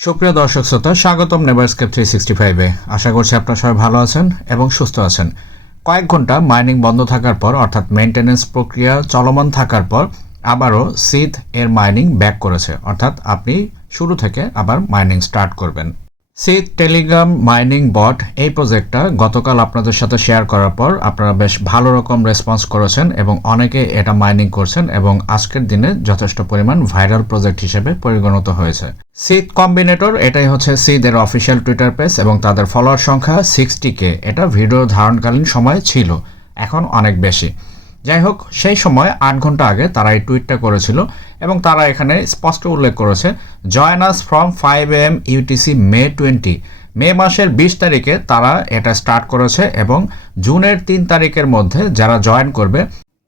সুপ্রিয় দর্শক শ্রোতা, স্বাগতম নেভারস্কেপ থ্রি সিক্সটি ফাইভে আশা করছি আপনারা সবাই ভালো আছেন এবং সুস্থ আছেন। কয়েক ঘণ্টা মাইনিং বন্ধ থাকার পর, অর্থাৎ মেনটেন্যান্স প্রক্রিয়া চলমান থাকার পর, আবারও সিথ এর মাইনিং ব্যাক করেছে। অর্থাৎ আপনি শুরু থেকে আবার মাইনিং স্টার্ট করবেন। সিথ টেলিগ্রাম মাইনিং বট, এই প্রজেক্টটা গতকাল আপনাদের সাথে শেয়ার করার পর আপনারা বেশ ভালো রকম রেসপন্স করেছেন এবং অনেকে এটা মাইনিং করছেন এবং আজকের দিনে যথেষ্ট পরিমাণ ভাইরাল প্রজেক্ট হিসেবে পরিগণিত হয়েছে। সিথ কম্বিনেটর, এটাই হচ্ছে সিদের অফিসিয়াল টুইটার পেজ এবং তাদের ফলোয়ার সংখ্যা সিক্সটি কে এটা ভিডিও ধারণকালীন সময়ে ছিল, এখন অনেক বেশি। যাই হোক, সেই সময় আট ঘণ্টা আগে তারা এই টুইটটা করেছিল এবং তারা এখানে স্পষ্ট উল্লেখ করেছে join us from five AM UTC May twenty মে মাসের বিশ তারিখে তারা এটা স্টার্ট করেছে এবং জুনের তিন তারিখের মধ্যে যারা জয়েন করবে,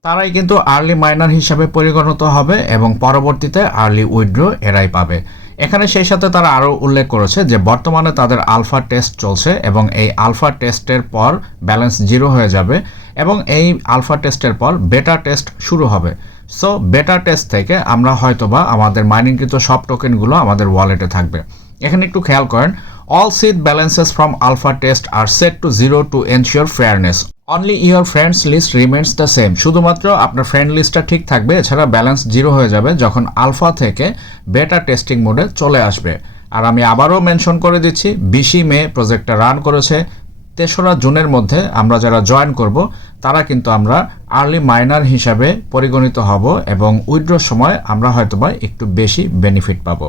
তারাই কিন্তু আর্লি মাইনার হিসাবে পরিগণিত হবে এবং পরবর্তীতে আর্লি উইড্রো এরাই পাবে। এখানে সেই সাথে তারা আরও উল্লেখ করেছে যে বর্তমানে তাদের আলফা টেস্ট চলছে এবং এই আলফা টেস্টের পর ব্যালেন্স জিরো হয়ে যাবে এবং এই আলফা টেস্টের পর বেটা টেস্ট শুরু হবে। সো, বেটা টেস্ট থেকে আমরা হয়তোবা আমাদের মাইনিংকৃত সব টোকেনগুলো আমাদের ওয়ালেটে থাকবে। এখানে একটু খেয়াল করেন all seed balances from alpha test are set to zero to ensure fairness only your friends list remains the same শুধুমাত্র আপনার ফ্রেন্ড লিস্টটা ঠিক থাকবে, এছাড়া ব্যালেন্স জিরো হয়ে যাবে যখন আলফা থেকে বেটা টেস্টিং মোডে চলে আসবে। আর আমি আবারও মেনশন করে দিচ্ছি বিশি মে প্রজেক্টটা রান করেছে। তেসরা জুনের মধ্যে আমরা যারা জয়েন করব, তারা কিন্তু আমরা আর্লি মাইনার হিসাবে পরিগণিত হব এবং উইথড্রোর সময় আমরা হয়তোবা একটু বেশি বেনিফিট পাবো।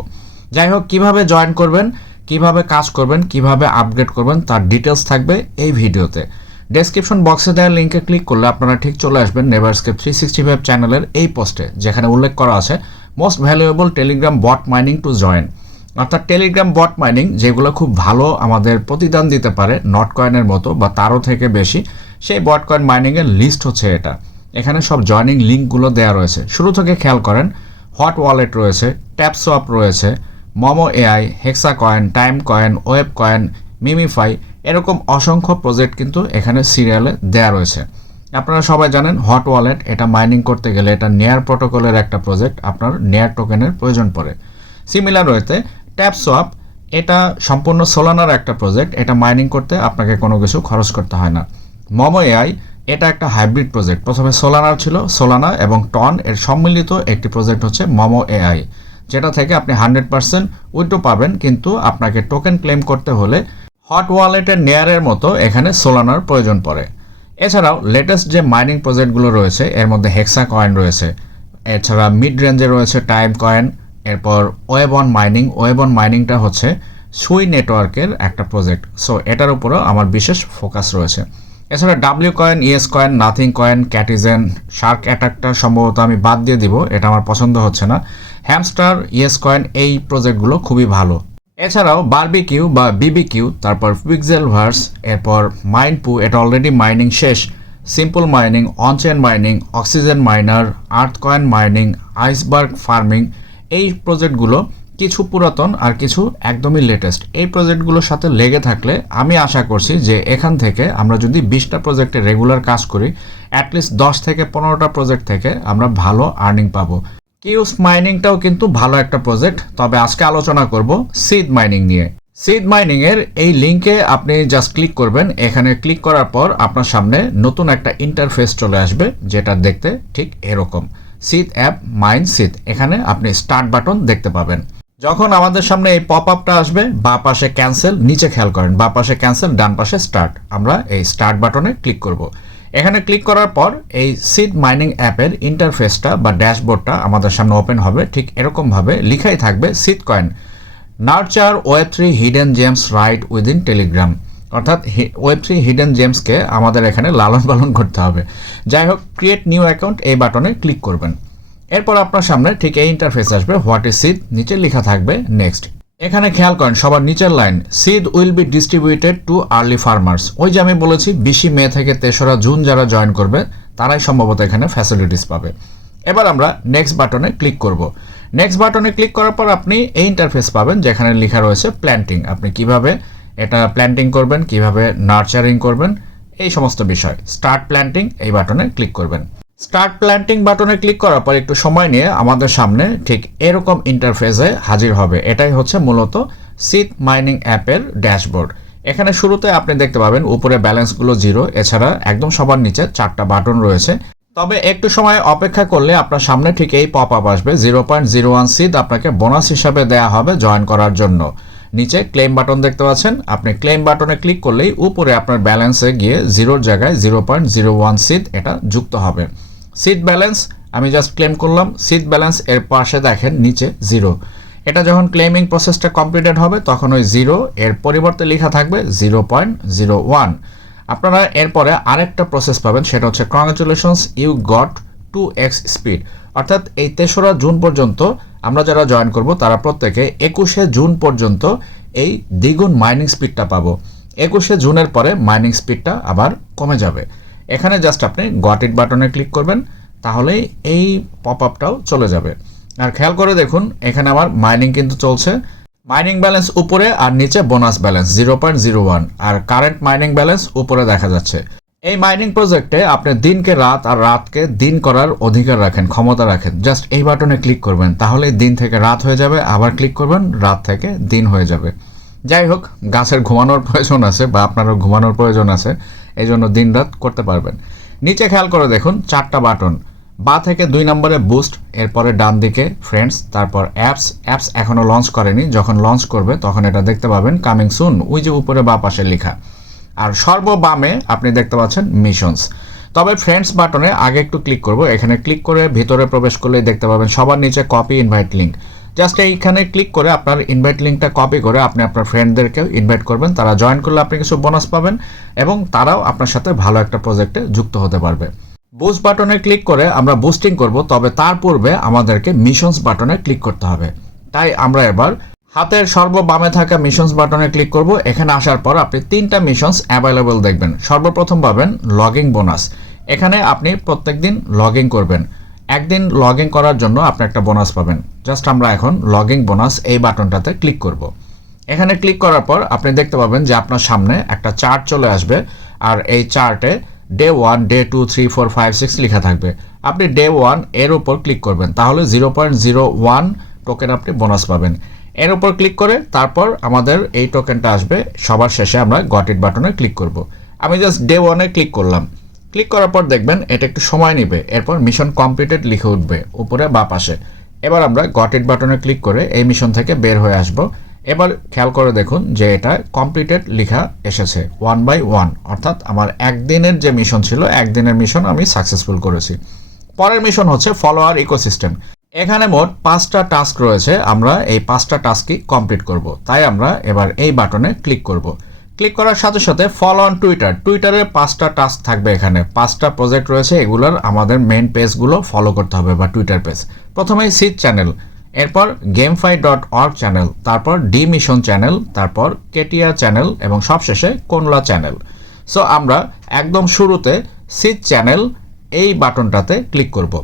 যাই হোক, কীভাবে জয়েন করবেন, কীভাবে কাজ করবেন, কীভাবে আপগ্রেড করবেন, তার ডিটেলস থাকবে এই ভিডিওতে। ডেসক্রিপশন বক্সে দেওয়া লিঙ্কে ক্লিক করলে আপনারা ঠিক চলে আসবেন নেভারস্কেপ থ্রি সিক্সটি ফাইভ চ্যানেলের এই পোস্টে যেখানে উল্লেখ করা আছে most valuable Telegram bot mining to join অর্থাৎ টেলিগ্রাম বট মাইনিং যেগুলো খুব ভালো আমাদের প্রতিদান দিতে পারে নট কয়েনের মতো বা তারও থেকে বেশি, সেই বট কয়েন মাইনিংয়ের লিস্ট হচ্ছে এটা। এখানে সব জয়নিং লিঙ্কগুলো দেওয়া রয়েছে। শুরু থেকে খেয়াল করেন হট ওয়ালেট রয়েছে ট্যাপ সোয়াপ রয়েছে Momo AI Hexa coin time coin web coin MemeFi এরকম অসংখ্য প্রজেক্ট কিন্তু এখানে সিরিয়ালে দেয়া রয়েছে। আপনারা সবাই জানেন হট ওয়ালেট এটা মাইনিং করতে গেলে এটা নেয়ার প্রোটোকলের একটা প্রজেক্ট আপনার নেয়ার টোকেনের প্রয়োজন পড়ে। সিমিলার রয়েছে ট্যাপ সোয়াপ এটা সম্পূর্ণ সোলানার একটা প্রজেক্ট এটা মাইনিং করতে আপনাকে কোনো কিছু খরচ করতে হয় না। মমো এআই এটা একটা হাইব্রিড প্রজেক্ট প্রথমে সোলানার ছিল সোলানা এবং টন এর সম্মিলিত একটি প্রজেক্ট হচ্ছে মমো এআই যেটা থেকে আপনি হান্ড্রেড পার্সেন্ট উইড্রো পাবেন, কিন্তু আপনাকে টোকেন ক্লেম করতে হলে হট ওয়ালেটের নেয়ারের মতো এখানে সোলানার প্রয়োজন পড়ে। এছাড়াও লেটেস্ট যে মাইনিং প্রজেক্টগুলো রয়েছে, এর মধ্যে হেক্সা কয়েন রয়েছে। এছাড়া মিড রেঞ্জে রয়েছে টাইম কয়েন এরপর ওয়েব অন মাইনিং ওয়েবন মাইনিংটা হচ্ছে সুই নেটওয়ার্কের একটা প্রজেক্ট সো এটার উপরও আমার বিশেষ ফোকাস রয়েছে। এছাড়া W coin ES coin nothing coin Catizen shark অ্যাটাকটা সম্ভবত আমি বাদ দিয়ে দিব, এটা আমার পছন্দ হচ্ছে না। হ্যামস্টার ইএস কয়েন এই প্রজেক্টগুলো খুবই ভালো। এছাড়াও বারবিকিউ বা বিবিকিউ, তারপর পিক্সেল ভার্স, এরপর মাইনপু, এটা অলরেডি মাইনিং শেষ। Simple mining onchain mining oxygen miner earth coin mining iceberg farming এই প্রজেক্টগুলো কিছু পুরাতন আর কিছু একদমই লেটেস্ট এই প্রজেক্টগুলোর সাথে লেগে থাকলে আমি আশা করছি যে এখান থেকে আমরা যদি বিশটা প্রজেক্টে রেগুলার কাজ করি অ্যাটলিস্ট দশ থেকে পনেরোটা প্রজেক্ট থেকে আমরা ভালো আর্নিং পাবো। কিউস মাইনিংটাও কিন্তু ভালো একটা প্রজেক্ট তবে আজকে আলোচনা করব সিড মাইনিং নিয়ে। সিড মাইনিং এর এই লিঙ্কে আপনি জাস্ট ক্লিক করবেন, এখানে ক্লিক করার পর আপনার সামনে নতুন একটা ইন্টারফেস চলে আসবে, যেটা দেখতে ঠিক এরকম। সিদ অ্যাপ মাইন সিদ এখানে আপনি স্টার্ট বাটন দেখতে পাবেন। যখন আমাদের সামনে এই পপ আপটা আসবে, বা পাশে ক্যান্সেল নিচে খেয়াল করেন, বা পাশে ক্যান্সেল ডান পাশে স্টার্ট আমরা এই স্টার্ট বাটনে ক্লিক করব। এখানে ক্লিক করার পর এই সিড মাইনিং অ্যাপের ইন্টারফেসটা বা ড্যাশবোর্ডটা আমাদের সামনে ওপেন হবে। ঠিক এরকমভাবে লিখাই থাকবে seed coin nurture web three hidden gems right within Telegram অর্থাৎ ওয়েব থ্রি হিডেন জেমসকে আমাদের এখানে লালন পালন করতে হবে। যাই হোক ক্রিয়েট নিউ অ্যাকাউন্ট এই বাটনে ক্লিক করবেন। এরপর আপনার সামনে ঠিক এই ইন্টারফেস আসবে। হোয়াট ইজ সিড নিচে লেখা থাকবে নেক্সট এখানে খেয়াল করেন, সবার নিচের line seed will be distributed to early farmers ওই যে আমি বলেছি, বিশি মে থেকে তেসরা জুন যারা জয়েন করবে, তারাই সম্ভবত এখানে ফ্যাসিলিটিস পাবে। এবার আমরা নেক্সট বাটনে ক্লিক করব। নেক্সট বাটনে ক্লিক করার পর আপনি এই ইন্টারফেস পাবেন, যেখানে লেখা রয়েছে প্ল্যান্টিং আপনি কীভাবে এটা প্ল্যান্টিং করবেন, কীভাবে নার্চারিং করবেন, এই সমস্ত বিষয়। স্টার্ট প্ল্যান্টিং এই বাটনে ক্লিক করবেন। স্টার্ট প্ল্যান্টিং বাটনে ক্লিক করার পর একটু সময় নিয়ে আমাদের সামনে ঠিক এরকম ইন্টারফেসে হাজির হবে। এটাই হচ্ছে মূলত সিট মাইনিং অ্যাপের ড্যাশবোর্ড এখানে শুরুতে আপনি দেখতে পাবেন উপরে ব্যালেন্সগুলো জিরো এছাড়া একদম সবার নিচে চারটা বাটন রয়েছে। তবে একটু সময় অপেক্ষা করলে আপনার সামনে ঠিক এই পপ আপ আসবে। Zero point zero one seed আপনাকে বোনাস হিসাবে দেওয়া হবে জয়েন করার জন্য। নিচে ক্লেম বাটন দেখতে পাচ্ছেন। আপনি ক্লেম বাটনে ক্লিক করলেই উপরে আপনার ব্যালেন্সে গিয়ে জিরোর জায়গায় zero point zero one seed এটা যুক্ত হবে। সিট ব্যালেন্স আমি জাস্ট ক্লেম করলাম সিট ব্যালেন্স এর পাশে দেখেন, নিচে জিরো এটা যখন ক্লেমিং প্রসেসটা কমপ্লিটেড হবে, তখন ওই জিরো এর পরিবর্তে লেখা থাকবে জিরো পয়েন্ট জিরো ওয়ান আপনারা এরপরে আরেকটা প্রসেস পাবেন, সেটা হচ্ছে congratulations you got two X speed অর্থাৎ এই তেসরা জুন পর্যন্ত আমরা যারা জয়েন করব, তারা প্রত্যেকে একুশে জুন পর্যন্ত এই দ্বিগুণ মাইনিং স্পিডটা পাবো। একুশে জুনের পরে মাইনিং স্পিডটা আবার কমে যাবে। এখানে জাস্ট আপনি গট ইট বাটনে ক্লিক করবেন, তাহলেই এই পপ আপটাও চলে যাবে। আর খেয়াল করে দেখুন, এখানে আমার মাইনিং কিন্তু চলছে। মাইনিং ব্যালেন্স উপরে আর নিচে bonus balance zero point zero one আর কারেন্ট মাইনিং ব্যালেন্স উপরে দেখা যাচ্ছে। এই মাইনিং প্রজেক্টে আপনি দিনকে রাত আর রাতকে দিন করার অধিকার রাখেন, ক্ষমতা রাখেন। জাস্ট এই বাটনে ক্লিক করবেন তাহলে দিন থেকে রাত হয়ে যাবে। আবার ক্লিক করবেন, রাত থেকে দিন হয়ে যাবে। যাই হোক, গাছের ঘুমানোর প্রয়োজন আছে বা আপনারও ঘুমানোর প্রয়োজন আছে। এই জন্য দিন রাত করতে পারবেন। নিচে খেয়াল করে দেখুন, চারটা বাটন। বা থেকে দুই নম্বরে বুস্ট, এরপরে ডান দিকে ফ্রেন্ডস, তারপর অ্যাপস। অ্যাপস এখনও লঞ্চ করেনি। যখন লঞ্চ করবে, তখন এটা দেখতে পাবেন, কামিং সুন, ওই যে উপরে বা পাশে লেখা। আর সর্ববামে আপনি দেখতে পাচ্ছেন মিশনস। তবে ফ্রেন্ডস বাটনে আগে একটু ক্লিক করব। এখানে ক্লিক করে ভিতরে প্রবেশ করলেই দেখতে পাবেন, সবার নিচে কপি, ইনভাইট লিঙ্ক। জাস্ট এইখানে ক্লিক করে আপনার ইনভাইট লিঙ্কটা কপি করে আপনি আপনার ফ্রেন্ডদেরকেও ইনভাইট করবেন। তারা জয়েন করলে আপনি কিছু বোনাস পাবেন এবং তারাও আপনার সাথে ভালো একটা প্রজেক্টে যুক্ত হতে পারবে। বুস্ট বাটনে ক্লিক করে আমরা বুস্টিং করব, তবে তার পূর্বে আমাদেরকে মিশনস বাটনে ক্লিক করতে হবে। তাই আমরা এবার হাতের সর্ববামে থাকা মিশনস বাটনে ক্লিক করব। এখানে আসার পর আপনি তিনটা মিশনস অ্যাভেলেবল দেখবেন। সর্বপ্রথম পাবেন লগিং বোনাস এখানে আপনি প্রত্যেকদিন লগিং করবেন। একদিন লগিং করার জন্য আপনি একটা বোনাস পাবেন। জাস্ট আমরা এখন লগিং বোনাস এই বাটনটাতে ক্লিক করব। এখানে ক্লিক করার পর আপনি দেখতে পাবেন যে আপনার সামনে একটা চার্ট চলে আসবে আর এই চার্টে day one day two three four five six লেখা থাকবে। আপনি ডে ওয়ানের উপর ক্লিক করবেন। তাহলে zero point zero one token আপনি বোনাস পাবেন। এর উপর ক্লিক করে তারপর আমাদের এই টোকেনটা আসবে। সবার শেষে আমরা গট ইট বাটনে ক্লিক করব। আমি জাস্ট ডে ওয়ানে ক্লিক করলাম। ক্লিক করার পর দেখবেন এটা একটু সময় নেবে। এরপর মিশন কমপ্লিটেড লিখে উঠবে উপরে বা পাশে। এবার আমরা গট ইট বাটনে ক্লিক করে এই মিশন থেকে বের হয়ে আসব। এবার খেয়াল করে দেখুন যে এটা কমপ্লিটেড লেখা এসেছে ওয়ান বাই ওয়ান অর্থাৎ আমার একদিনের যে মিশন ছিল, একদিনের মিশন আমি সাকসেসফুল করেছি। পরের মিশন হচ্ছে ফলোয়ার ইকোসিস্টেম এখানে মোট পাঁচটা টাস্ক রয়েছে, আমরা এই পাঁচটা টাস্কই কমপ্লিট করব। তাই আমরা এবার এই বাটনে ক্লিক করব। ক্লিক করার সাথে সাথে ফলো অন টুইটার টুইটারে পাঁচটা টাস্ক থাকবে এখানে। পাঁচটা প্রজেক্ট রয়েছে, এগুলোর আমাদের মেন পেজগুলো ফলো করতে হবে বা টুইটার পেজ প্রথমেই সিট চ্যানেল এরপর গেমফাই ডট অর্গ চ্যানেল তারপর ডি মিশন চ্যানেল তারপর কেটিয়া চ্যানেল এবং সবশেষে কোনলা চ্যানেল সো আমরা একদম শুরুতে সিট চ্যানেল এই বাটনটাতে ক্লিক করব।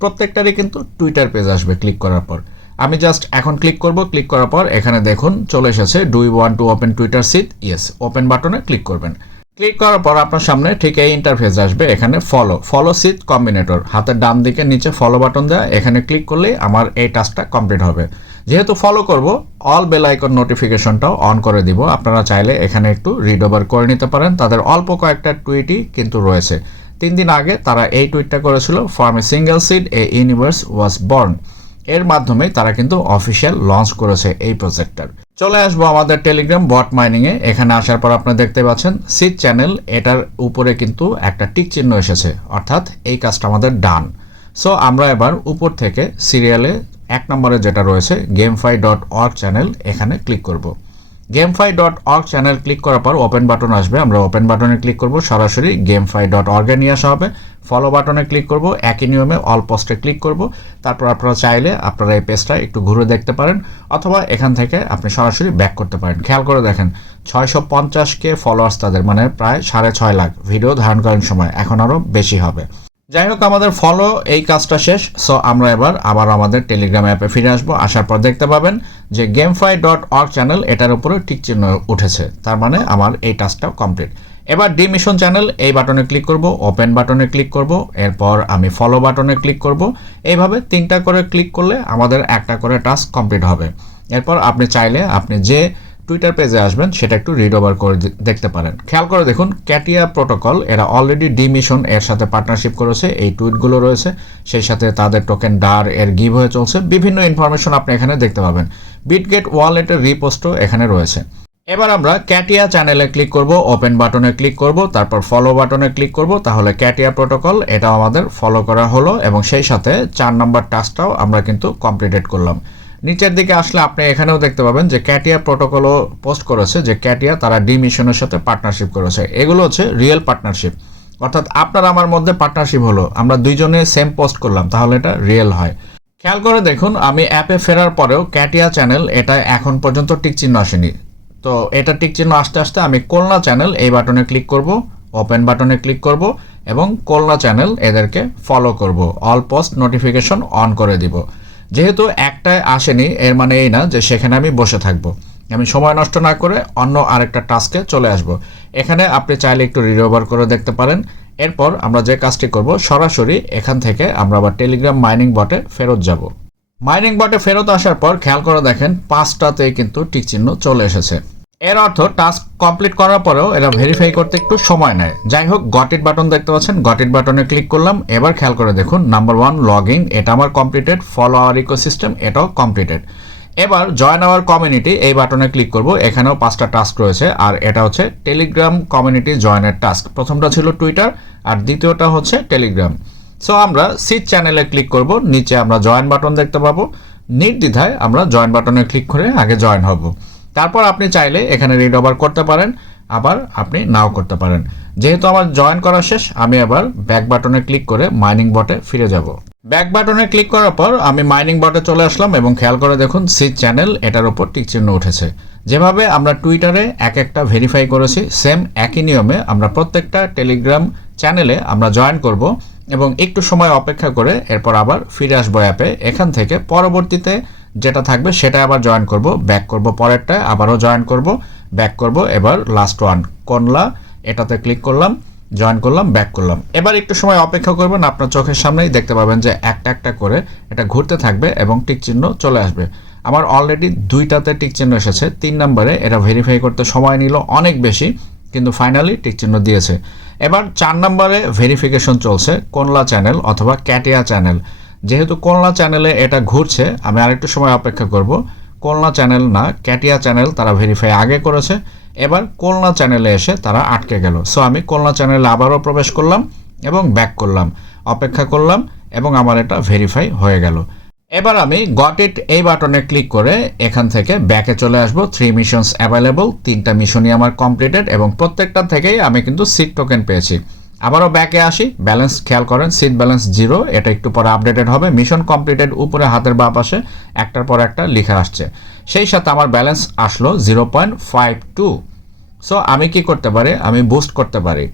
প্রত্যেকটারই কিন্তু টুইটার পেজ আসবে ক্লিক করার পর। আমি জাস্ট এখন ক্লিক করব ক্লিক করার পর এখানে দেখুন চলে এসেছে do you want to open Twitter seat yes open বাটনে ক্লিক করবেন। ক্লিক করার পর আপনার সামনে ঠিক এই ইন্টারফেস আসবে, এখানে ফলো ফলো সিট কম্বিনেটর হাতের ডান দিকে নিচে ফলো বাটন দেওয়া এখানে ক্লিক করলেই আমার এই টাস্কটা কমপ্লিট হবে। যেহেতু ফলো করব অল বেল আইকন নোটিফিকেশনটাও অন করে দিব। আপনারা চাইলে এখানে একটু রিড ওভার করে নিতে পারেন। তাদের অল্প কয়েকটা টুইটই কিন্তু রয়েছে। তিন দিন আগে তারা এই টুইটটা করেছিল from a single seed a universe was born এর মাধ্যমে তারা কিন্তু অফিসিয়াল লঞ্চ করেছে এই প্রজেক্টটার চলে আসব আমাদের টেলিগ্রাম বট মাইনিং এ। এখানে আসার পর আপনারা দেখতে পাচ্ছেন সিট চ্যানেল এটার উপরে কিন্তু একটা টিক চিহ্ন এসেছে, অর্থাৎ এই কাজটা আমাদের ডান সো আমরা এবার উপর থেকে সিরিয়ালে এক নম্বরে যেটা রয়েছে game phi dot org channel এখানে ক্লিক করব। GameFi dot org channel click করার পর ওপেন বাটন আসবে। আমরা ওপেন বাটনে ক্লিক করব, সরাসরি গেম গেমফাই ডট অর্গে নিয়ে আসা হবে। ফলো বাটনে ক্লিক করব, একই নিয়মে অল পোস্টে ক্লিক করব। তারপর আপনারা চাইলে আপনারা এই পেজটা একটু ঘুরে দেখতে পারেন, অথবা এখান থেকে আপনি সরাসরি ব্যাক করতে পারেন। খেয়াল করে দেখেন, ছয়শো পঞ্চাশকে ফলোয়ার্স তাদের মানে প্রায় সাড়ে ছয় লাখ। ভিডিও ধারণ ধারণকালীন সময়, এখন আরও বেশি হবে। যাই হোক আমাদের ফলো এই কাজটা শেষ। সো আমরা এবার আবার আমাদের টেলিগ্রাম অ্যাপে ফিরে আসব। আসার পর দেখতে পাবেন যে game GameFi dot org channel এটার উপরে টিক চিহ্ন উঠেছে। তার মানে আমার এই টাস্কটাও কমপ্লিট এবার ডি মিশন চ্যানেল এই বাটনে ক্লিক করব ওপেন বাটনে ক্লিক করব, এরপর আমি ফলো বাটনে ক্লিক করব। এইভাবে তিনটা করে ক্লিক করলে আমাদের একটা করে টাস্ক কমপ্লিট হবে। এরপর আপনি চাইলে আপনি যে টুইটার পেজে আসবেন, সেটা একটু রিড ওভার করে দেখতে পারেন। খেয়াল করে দেখুন ক্যাটিয়া প্রোটোকল এরা অলরেডি ডিমিশন এর সাথে পার্টনারশিপ করেছে, এই টুইটগুলো রয়েছে। সেই সাথে তাদের টোকেন ডার এর গিভ হয়ে চলছে। বিভিন্ন ইনফরমেশন আপনি এখানে দেখতে পাবেন। বিটগেট ওয়ালেটের রিপোস্টও এখানে রয়েছে। এবার আমরা ক্যাটিয়া চ্যানেলে ক্লিক করব ওপেন বাটনে ক্লিক করব, তারপর ফলো বাটনে ক্লিক করব। তাহলে ক্যাটিয়া প্রোটোকল এটাও আমাদের ফলো করা হলো এবং সেই সাথে চার নম্বর টাস্কটাও আমরা কিন্তু কমপ্লিটেড করলাম। নিচের দিকে আসলে আপনি এখানেও দেখতে পাবেন যে ক্যাটিয়া প্রোটোকলও পোস্ট করেছে যে ক্যাটিয়া তারা ডি মিশনের সাথে পার্টনারশিপ করেছে। এগুলো হচ্ছে রিয়েল পার্টনারশিপ অর্থাৎ আপনার আমার মধ্যে পার্টনারশিপ হলো। আমরা দুইজনে সেম পোস্ট করলাম, তাহলে এটা রিয়েল হয়। খেয়াল করে দেখুন, আমি অ্যাপে ফেরার পরেও ক্যাটিয়া চ্যানেল এটা এখন পর্যন্ত টিক চিহ্ন আসেনি। তো এটা টিক চিহ্ন আসতে আসতে আমি কোলনা চ্যানেল এই বাটনে ক্লিক করব ওপেন বাটনে ক্লিক করব এবং কোলনা চ্যানেল এদেরকে ফলো করব। অল পোস্ট নোটিফিকেশন অন করে দিব। যেহেতু একটায় আসেনি, এর মানে এই না যে সেখানে আমি বসে থাকব। আমি সময় নষ্ট না করে অন্য আরেকটা টাস্কে চলে আসব। এখানে আপনি চাইলে একটু রিওভার করে দেখতে পারেন। এরপর আমরা যে কাজটি করব, সরাসরি এখান থেকে আমরা আবার টেলিগ্রাম মাইনিং বটে ফেরত যাব। মাইনিং বটে ফেরত আসার পর খেয়াল করে দেখেন পাঁচটাতে কিন্তু টিক চিহ্ন চলে এসেছে। এর অর্থ টাস্ক কমপ্লিট করার পরেও এরা ভেরিফাই করতে একটু সময় নেয়। যাই হোক গটেড বাটন দেখতে পাচ্ছেন। গটেড বাটনে ক্লিক করলাম। এবার খেয়াল করে দেখুন নাম্বার ওয়ান লগ ইন এটা আমার কমপ্লিটেড ফলো আওয়ার ইকোসিস্টেম এটাও কমপ্লিটেড এবার জয়েন আওয়ার কমিউনিটি এই বাটনে ক্লিক করব। এখানেও পাঁচটা টাস্ক রয়েছে। আর এটা হচ্ছে টেলিগ্রাম কমিউনিটি জয়েনের টাস্ক প্রথমটা ছিল টুইটার আর দ্বিতীয়টা হচ্ছে টেলিগ্রাম সো আমরা সিট চ্যানেলে ক্লিক করব। নিচে আমরা জয়েন বাটন দেখতে পাবো। নির্দ্বিধায় আমরা জয়েন বাটনে ক্লিক করে আগে জয়েন হব। তারপর আপনি চাইলে এখানে রিড ওভার করতে পারেন, আবার আপনি নাও করতে পারেন। যেহেতু আমার জয়েন করা শেষ, আমি আবার ব্যাক বাটনে ক্লিক করে মাইনিং বটে ফিরে যাব। ব্যাক বাটনে ক্লিক করার পর আমি মাইনিং বটে চলে আসলাম এবং খেয়াল করে দেখুন সি চ্যানেল এটার উপর টিক চিহ্ন উঠেছে। যেভাবে আমরা টুইটারে এক একটা ভেরিফাই করেছি সেম একই নিয়মে আমরা প্রত্যেকটা টেলিগ্রাম চ্যানেলে আমরা জয়েন করব এবং একটু সময় অপেক্ষা করে এরপর আবার ফিরে আসব অ্যাপে এখান থেকে পরবর্তীতে যেটা থাকবে সেটা আবার জয়েন করব ব্যাক করব পরেরটায় আবারও জয়েন করব ব্যাক করব, এবার লাস্ট ওয়ান কোনলা, এটাতে ক্লিক করলাম জয়েন করলাম ব্যাক করলাম। এবার একটু সময় অপেক্ষা করবেন, আপনার চোখের সামনেই দেখতে পাবেন যে একটা একটা করে এটা ঘুরতে থাকবে এবং টিক চিহ্ন চলে আসবে। আমার অলরেডি দুইটাতে টিক চিহ্ন এসেছে, তিন নম্বরে, এটা ভেরিফাই করতে সময় নিল অনেক বেশি, কিন্তু ফাইনালি টিক চিহ্ন দিয়েছে। এবার চার নম্বরে ভেরিফিকেশন চলছে, কোনলা চ্যানেল অথবা ক্যাটিয়া চ্যানেল যেহেতু কলনা চ্যানেলে এটা ঘুরছে, আমি আরেকটু সময় অপেক্ষা করব। কলনা চ্যানেল না, ক্যাটিয়া চ্যানেল তারা ভেরিফাই আগে করেছে, এবার কলনা চ্যানেলে এসে তারা আটকে গেল। সো আমি কলনা চ্যানেলে আবারও প্রবেশ করলাম এবং ব্যাক করলাম, অপেক্ষা করলাম এবং আমার এটা ভেরিফাই হয়ে গেল। এবার আমি গট ইট এই বাটনে ক্লিক করে এখান থেকে ব্যাকে চলে আসব। থ্রি মিশনস অ্যাভেলেবল তিনটা মিশনই আমার কমপ্লিটেড এবং প্রত্যেকটা থেকেই আমি কিন্তু সিট টোকেন পেয়েছি। আবারও ব্যাকে আসি। ব্যালেন্স খেয়াল করেন সিট ব্যালেন্স জিরো এটা একটু পরে আপডেটেড হবে। মিশন কমপ্লিটেড উপরে হাতের বা পাশে, একটার পর একটা লেখা আসছে। সেই সাথে আমার ব্যালেন্স আসলো zero point five two so আমি কি করতে পারি? আমি বুস্ট করতে পারি।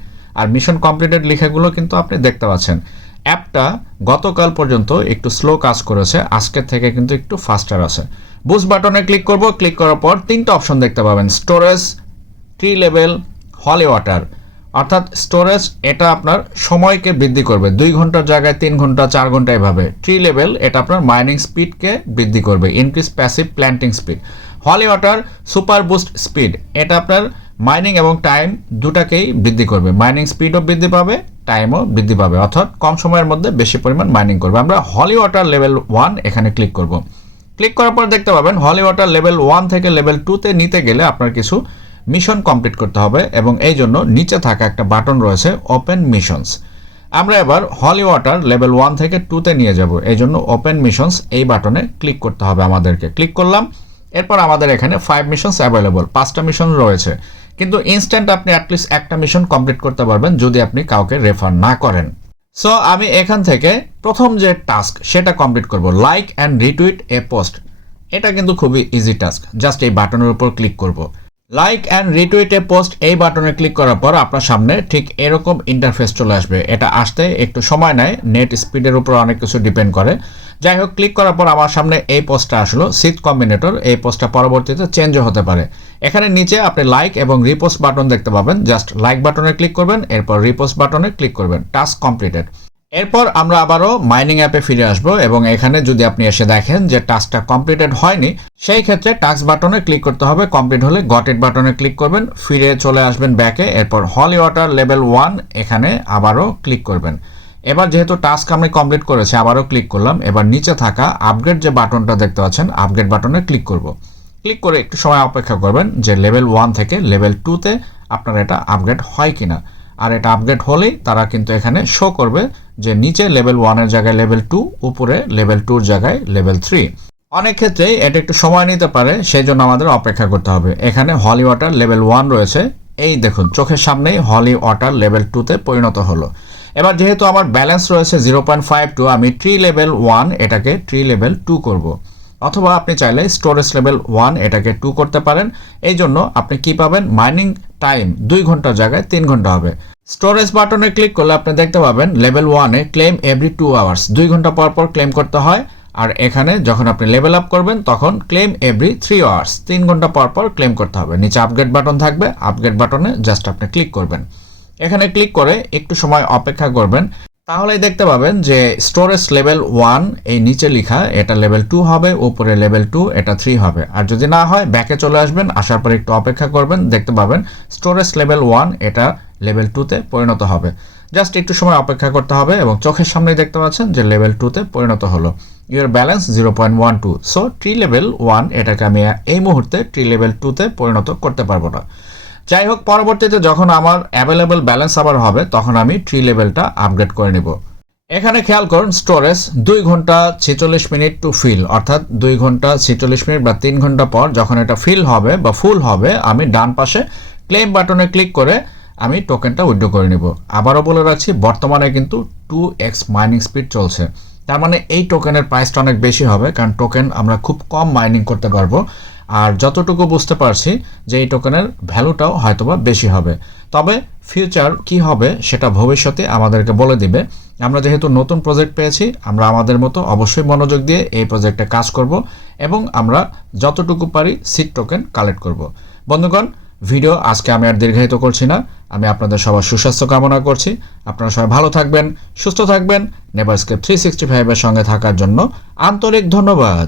আর মিশন কমপ্লিটেড লেখাগুলো কিন্তু আপনি দেখতে পাচ্ছেন। অ্যাপটা গতকাল পর্যন্ত একটু স্লো কাজ করেছে, আজকের থেকে কিন্তু একটু ফাস্টার আছে। বুস্ট বাটনে ক্লিক করব ক্লিক করার পর তিনটা অপশন দেখতে পাবেন। Storage tree level holy water অর্থাৎ স্টোরেজ এটা আপনার সময়কে বৃদ্ধি করবে। দুই ঘণ্টার জায়গায় তিন ঘণ্টা, চার ঘণ্টা এভাবে। ট্রি লেভেল এটা আপনার মাইনিং স্পিডকে বৃদ্ধি করবে। Increase passive planting speed holy water super boost speed এটা আপনার মাইনিং এবং টাইম দুটাকেই বৃদ্ধি করবে। মাইনিং স্পিডও বৃদ্ধি পাবে টাইমও বৃদ্ধি পাবে। অর্থাৎ কম সময়ের মধ্যে বেশি পরিমাণ মাইনিং করবে। আমরা হলি ওয়াটার লেভেল ওয়ান এখানে ক্লিক করব। ক্লিক করার পর দেখতে পাবেন হলি ওয়াটার লেভেল ওয়ান থেকে লেভেল টুতে নিতে গেলে আপনার কিছু মিশন কমপ্লিট করতে হবে এবং এই জন্য নিচে থাকা একটা বাটন রয়েছে ওপেন মিশনস। আমরা এবার হলি ওয়াটার লেভেল ওয়ান থেকে টুতে নিয়ে যাব। এই জন্য ওপেন মিশনস এই বাটনে ক্লিক করতে হবে আমাদেরকে। ক্লিক করলাম, এরপর আমাদের এখানে ফাইভ মিশনস অ্যাভেলেবল, পাঁচটা মিশন রয়েছে। কিন্তু ইনস্ট্যান্ট আপনি অ্যাটলিস্ট একটা মিশন কমপ্লিট করতে পারবেন যদি আপনি কাউকে রেফার না করেন। সো আমি এখান থেকে প্রথম যে টাস্ক সেটা কমপ্লিট করব। Like and retweet a post এটা কিন্তু খুবই ইজি টাস্ক জাস্ট এই বাটনের উপর ক্লিক করব। লাইক অ্যান্ড রিটুইট পোস্ট এই বাটনে ক্লিক করার পর আপনার সামনে ঠিক এরকম ইন্টারফেস চলে আসবে। এটা আসতে একটু সময় নেয় নেট স্পিডের উপর অনেক কিছু ডিপেন্ড করে। যাই হোক ক্লিক করার পর আমার সামনে এই পোস্টটা আসলো সিট কম্বিনেটর এই পোস্টটা পরবর্তীতে চেঞ্জও হতে পারে। এখানে নিচে আপনি লাইক এবং রিপোস্ট বাটন দেখতে পাবেন। জাস্ট লাইক বাটনে ক্লিক করবেন, এরপর রিপোস্ট বাটনে ক্লিক করবেন। টাস্ক কমপ্লিটেড এরপর আমরা আবারও মাইনিং অ্যাপে ফিরে আসব এবং এখানে যদি আপনি এসে দেখেন যে টাস্কটা কমপ্লিটেড হয়নি, সেই ক্ষেত্রে টাস্ক বাটনে ক্লিক করতে হবে। কমপ্লিট হলে গটেড বাটনে ক্লিক করবেন। ফিরে চলে আসবেন ব্যাকে এরপর হলি ওয়াটার লেভেল ওয়ান এখানে আবারও ক্লিক করবেন। এবার যেহেতু টাস্ক আমি কমপ্লিট করেছি, আবারও ক্লিক করলাম। এবার নিচে থাকা আপগ্রেড যে বাটনটা দেখতে পাচ্ছেন আপগ্রেড বাটনে ক্লিক করব। ক্লিক করে একটু সময় অপেক্ষা করবেন যে লেভেল ওয়ান থেকে লেভেল টুতে আপনার এটা আপগ্রেড হয় কিনা। আর এটা আপগ্রেড হলেই তারা কিন্তু এখানে শো করবে যে নিচে লেভেল ওয়ানের জায়গায় লেভেল টু উপরে লেভেল টুর জায়গায় লেভেল থ্রি অনেক ক্ষেত্রেই এটা একটু সময় নিতে পারে সেই জন্য আমাদের অপেক্ষা করতে হবে। এখানে হলি ওয়াটার লেভেল ওয়ান রয়েছে। এই দেখুন, চোখের সামনেই হলি ওয়াটার লেভেল টুতে পরিণত হলো। এবার যেহেতু আমার ব্যালেন্স রয়েছে জিরো পয়েন্ট ফাইভ টু আমি ট্রি লেভেল ওয়ান এটাকে ট্রি লেভেল টু করব। অথবা আপনি চাইলে স্টোরেজ লেভেল ওয়ান এটাকে টু করতে পারেন। এই জন্য আপনি কি পাবেন? মাইনিং টাইম দুই ঘণ্টার জায়গায় তিন ঘণ্টা হবে। স্টোরেজ বাটনে ক্লিক করলে আপনি দেখতে পাবেন লেভেল ওয়ানে ক্লেম এভরি টু আওয়ার্স দুই ঘণ্টা পর পর ক্লেম করতে হয়। আর এখানে যখন আপনি লেভেল আপ করবেন, তখন ক্লেম এভরি থ্রি আওয়ার্স তিন ঘণ্টা পর পর ক্লেম করতে হবে। নিচে আপগ্রেড বাটন থাকবে। আপগ্রেড বাটনে জাস্ট আপনি ক্লিক করবেন। এখানে ক্লিক করে একটু সময় অপেক্ষা করবেন। তাহলেই দেখতে পাবেন যে স্টোরেজ লেভেল ওয়ান এই নিচে লেখা এটা লেভেল টু হবে, উপরে লেভেল টু এটা থ্রি হবে। আর যদি না হয় ব্যাকে চলে আসবেন, আসার পর একটু অপেক্ষা করবেন, দেখতে পাবেন স্টোরেজ লেভেল ওয়ান এটা লেভেল টুতে পরিণত হবে। জাস্ট একটু সময় অপেক্ষা করতে হবে এবং চোখের সামনেই দেখতে পাচ্ছেন যে লেভেল টুতে পরিণত হলো। Your balance zero point one two so tree level one এটাকে আমি এই মুহূর্তে ট্রি লেভেল টুতে পরিণত করতে পারব না। যাই হোক পরবর্তীতে যখন আমার অ্যাভেলেবল ব্যালেন্স আবার হবে, তখন আমি ট্রি লেভেলটা আপগ্রেড করে নিব। এখানে খেয়াল করুন স্টোরেজ দুই ঘণ্টা ছেচল্লিশ মিনিট টু ফিল অর্থাৎ দুই ঘণ্টা ছেচল্লিশ মিনিট বা তিন ঘণ্টা পর যখন এটা ফিল হবে বা ফুল হবে, আমি ডান পাশে ক্লেম বাটনে ক্লিক করে আমি টোকেনটা উইথড্র করে নিব। আবারও বলে রাখছি, বর্তমানে কিন্তু টু এক্স মাইনিং স্পিড চলছে। তার মানে এই টোকেনের প্রাইসটা অনেক বেশি হবে, কারণ টোকেন আমরা খুব কম মাইনিং করতে পারব। আর যতটুকু বুঝতে পারছি যে এই টোকেনের ভ্যালুটাও হয়তোবা বেশি হবে। তবে ফিউচার কি হবে সেটা ভবিষ্যতে আমাদেরকে বলে দিবে। আমরা যেহেতু নতুন প্রজেক্ট পেয়েছি, আমরা আমাদের মতো অবশ্যই মনোযোগ দিয়ে এই প্রজেক্টে কাজ করব এবং আমরা যতটুকু পারি সিট টোকেন কালেক্ট করব। বন্ধুগণ ভিডিও আজকে আমি আর দীর্ঘায়িত করছি না। আমি আপনাদের সবার সুস্বাস্থ্য কামনা করছি। আপনারা সবাই ভালো থাকবেন, সুস্থ থাকবেন। নেভারস্কেপ থ্রি সিক্সটি ফাইভের সঙ্গে থাকার জন্য আন্তরিক ধন্যবাদ।